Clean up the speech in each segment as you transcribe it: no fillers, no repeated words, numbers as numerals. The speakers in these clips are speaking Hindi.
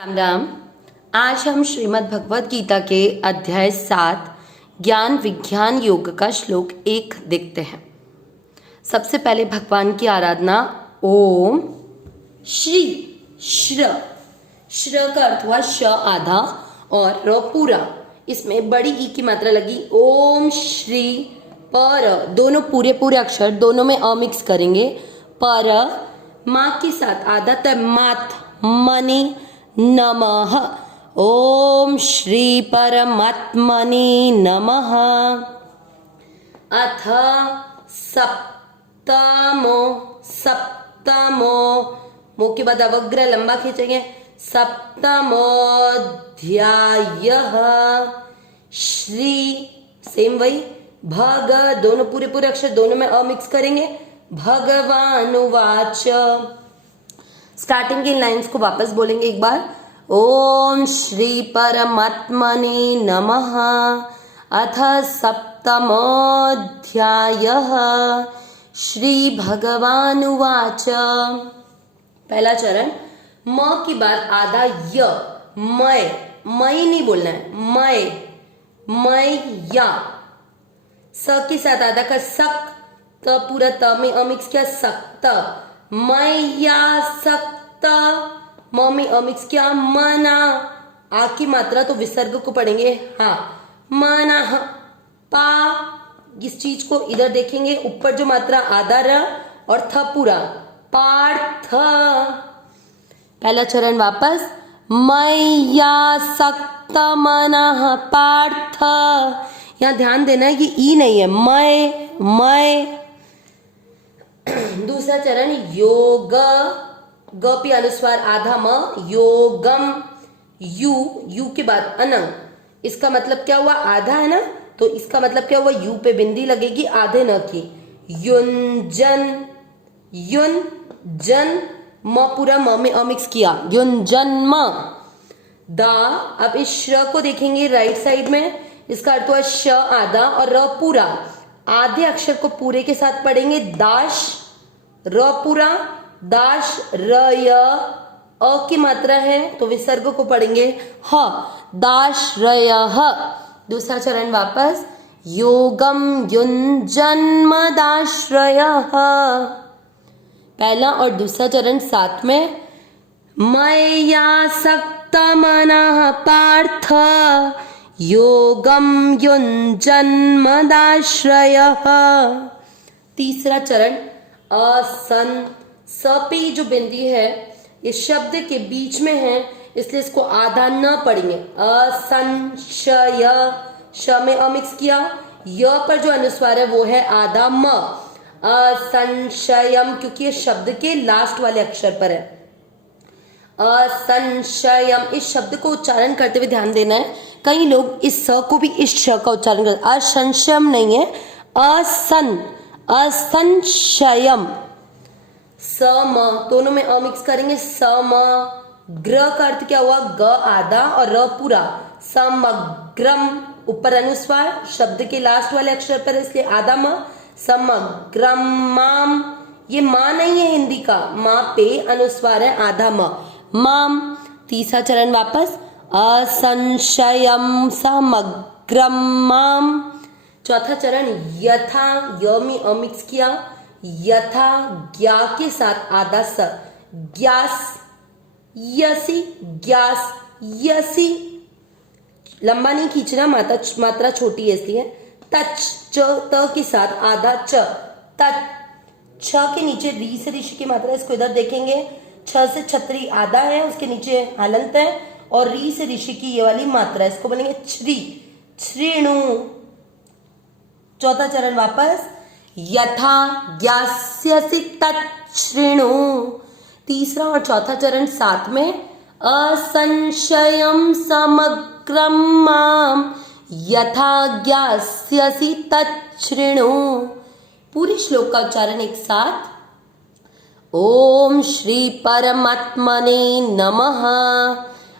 राम राम। आज हम श्रीमद् भगवद गीता के अध्याय 7 ज्ञान विज्ञान योग का श्लोक 1 देखते हैं। सबसे पहले भगवान की आराधना। ओम श्री। श्र श्र का अर्थ हुआ श आधा और र पूरा। इसमें बड़ी ई की मात्रा लगी। ओम श्री पर, दोनों पूरे पूरे अक्षर दोनों में अ मिक्स करेंगे। पर माँ के साथ आधा त मात मनी नमः। ओम श्री परमात्मने नमः। अथ सप्तमो सप्तमो, मुंह के बाद अवग्र लंबा खींचेंगे। सप्तमोऽध्यायः। श्री सेम वही भग, दोनों पूरे पूरे अक्षर दोनों में अ मिक्स करेंगे। भगवानुवाच। स्टार्टिंग की लाइंस को वापस बोलेंगे एक बार। ओम श्री परमात्मने नमः। अथ सप्तमोऽध्यायः। श्री भगवानुवाच। पहला चरण, म के बाद आधा य, मय मय नहीं बोलना है, मय मय या। स के साथ आधा का सक, त पूरा त में अमिक्स किया सक्त। मैया सक्त, म में अमिक्स किया मना। आ की मात्रा तो विसर्ग को पढ़ेंगे हाँ, मना पा। इस चीज को इधर देखेंगे, ऊपर जो मात्रा आधा र और थ पूरा, पार्थ। पहला चरण वापस, मैया सक्त मना पार्थ। यहाँ ध्यान देना है कि ई नहीं है, मैं। दूसरा चरण योग, ग पे अनुस्वार आधा म, योगम। यू के बाद अनंग, इसका मतलब क्या हुआ, आधा है ना, तो इसका मतलब क्या हुआ, यू पे बिंदी लगेगी आधे न की। युंजन, युन जन, म पूरा म में अमिक्स किया, युंजन म। दा, अब इस श्र को देखेंगे राइट साइड में, इसका अर्थ हुआ श आधा और र पूरा। आधे अक्षर को पूरे के साथ पढ़ेंगे, दाश र पूरा, दाश रय। अ की मात्रा है तो विसर्ग को पढ़ेंगे ह, दाश रय ह। दूसरा चरण वापस, योगम युंजन्म दाश्रय। पहला और दूसरा चरण साथ में, मया सक्त मनः पार्थ योगम युंजन्म दाश्रय। तीसरा चरण असन, स पे जो बिंदी है इस शब्द के बीच में है, इसलिए इसको आधा न पढ़ेंगे। असंशय, श में अमिक्स किया। य पर जो अनुस्वार है वो है आधा म। असंशयम, क्योंकि ये शब्द के लास्ट वाले अक्षर पर है। असंशयम, इस शब्द को उच्चारण करते हुए ध्यान देना है। कई लोग इस स को भी इस श का उच्चारण करते, असंशयम नहीं है, असन असंशयम। स म दोनों में अ मिक्स करेंगे, स म। ग्र का अर्थ क्या हुआ, ग आधा और र पूरा, समग्रम। ऊपर अनुस्वार शब्द के लास्ट वाले अक्षर पर, इसलिए आधा म, समग्रम माम। ये माँ नहीं है हिंदी का, माँ पे अनुस्वार है आधा म, माम। तीसरा चरण वापस, असंशयम समग्रम माम। चौथा चरण यथा, य में अमिक्स किया, यथा ज्ञा के साथ आधा स, ग्यास यसी, ग्यास यसी। लंबा नहीं खींचना, मात्रा छोटी है इसलिए। तच, च त के साथ आधा च, तच। छ के नीचे री से ऋषि की मात्रा, इसको इधर देखेंगे। छ से छतरी आधा है, उसके नीचे हलंत है, और री से ऋषि की ये वाली मात्रा, इसको बोलेंगे श्री, श्रीणु। चौथा चरण वापस, यथा ज्ञास्यसि तच्छृणु। तीसरा और चौथा चरण साथ में, असंशयम समग्रम माम यथा ज्ञास्यसि तच्छृणु। पूरी श्लोक का उच्चारण एक साथ। ओम श्री परमात्मने नमः।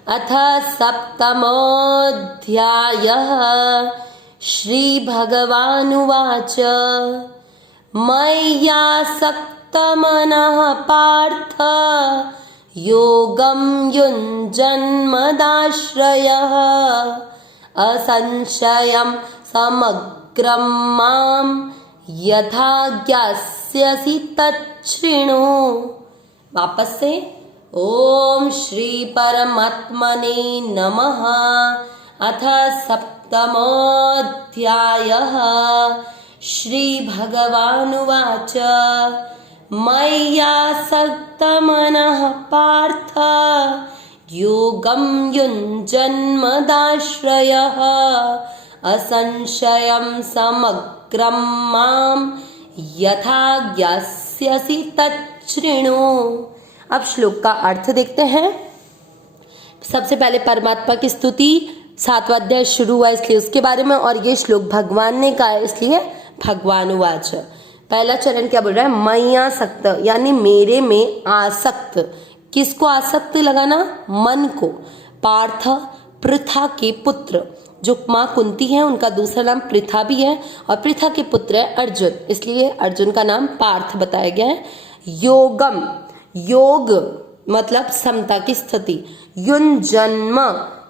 अथ सप्तमोऽध्यायः। श्री भगवानुवाच। मय्यासक्त मनः पार्थ योगं युञ्जन्मदाश्रयः असंशयं समग्रं मां यथा ज्ञास्यसि तच्छृणु। वापस से ओम श्री परमात्मने नमः। अथ सप्तमोऽध्यायः। श्री भगवानुवाच मय्यासक्तमनः पार्थ योगं युञ्जन्मदाश्रयः असंशयं समग्रं मां यथा ज्ञास्यसि तच्छृणु। अब श्लोक का अर्थ देखते हैं। सबसे पहले परमात्मा की स्तुति, 7वां अध्याय शुरू हुआ इसलिए उसके बारे में, और ये श्लोक भगवान ने कहा इसलिए भगवानुवाच। पहला चरण क्या बोल रहा है? मय्यासक्त यानी मेरे में आसक्त। किसको आसक्त लगाना? मन को। पार्थ पृथा के पुत्र, जो माँ कुंती है उनका दूसरा नाम पृथा भी है, और पृथा के पुत्र है अर्जुन, इसलिए अर्जुन का नाम पार्थ बताया गया है। योगम, योग मतलब समता की स्थिति। युञ्जन्म,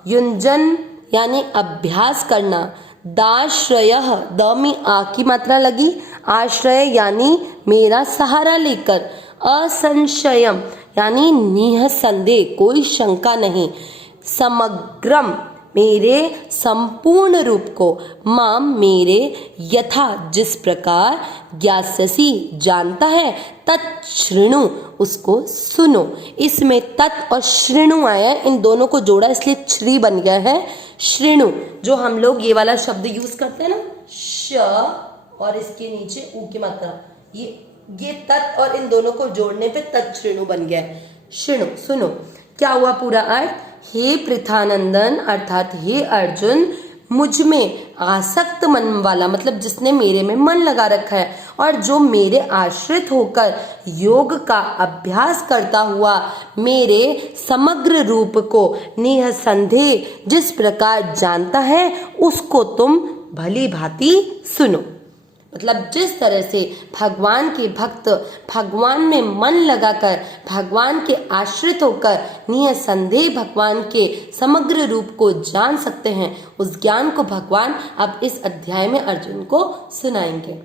युञ्जन यानी अभ्यास करना। दाश्रयः, द में आ की मात्रा लगी, आश्रय यानी मेरा सहारा लेकर। असंशयम यानी निःसंदेह, कोई शंका नहीं। समग्रम मेरे संपूर्ण रूप को, माम मेरे, यथा जिस प्रकार, ज्ञास्यसि जानता है, तच्छृणु उसको सुनो। इसमें तत् और श्रृणु आया है, इन दोनों को जोड़ा इसलिए श्री बन गया है श्रृणु। जो हम लोग ये वाला शब्द यूज करते हैं ना, श और इसके नीचे ऊ की मात्रा, ये तत् और इन दोनों को जोड़ने पे तच्छृणु बन गया है। श्रृणु सुनो। क्या हुआ पूरा अर्थ? हे पृथानंदन अर्थात हे अर्जुन, मुझ में आसक्त मन वाला मतलब जिसने मेरे में मन लगा रखा है और जो मेरे आश्रित होकर योग का अभ्यास करता हुआ मेरे समग्र रूप को निःसंदेह जिस प्रकार जानता है, उसको तुम भली भांति सुनो। मतलब जिस तरह से भगवान के भक्त भगवान में मन लगाकर भगवान के आश्रित होकर निःसंदेह भगवान के समग्र रूप को जान सकते हैं, उस ज्ञान को भगवान अब इस अध्याय में अर्जुन को सुनाएंगे।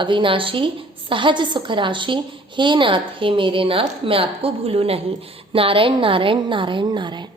अविनाशी सहज सुख राशि, हे नाथ हे मेरे नाथ, मैं आपको भूलूं नहीं। नारायण नारायण नारायण नारायण।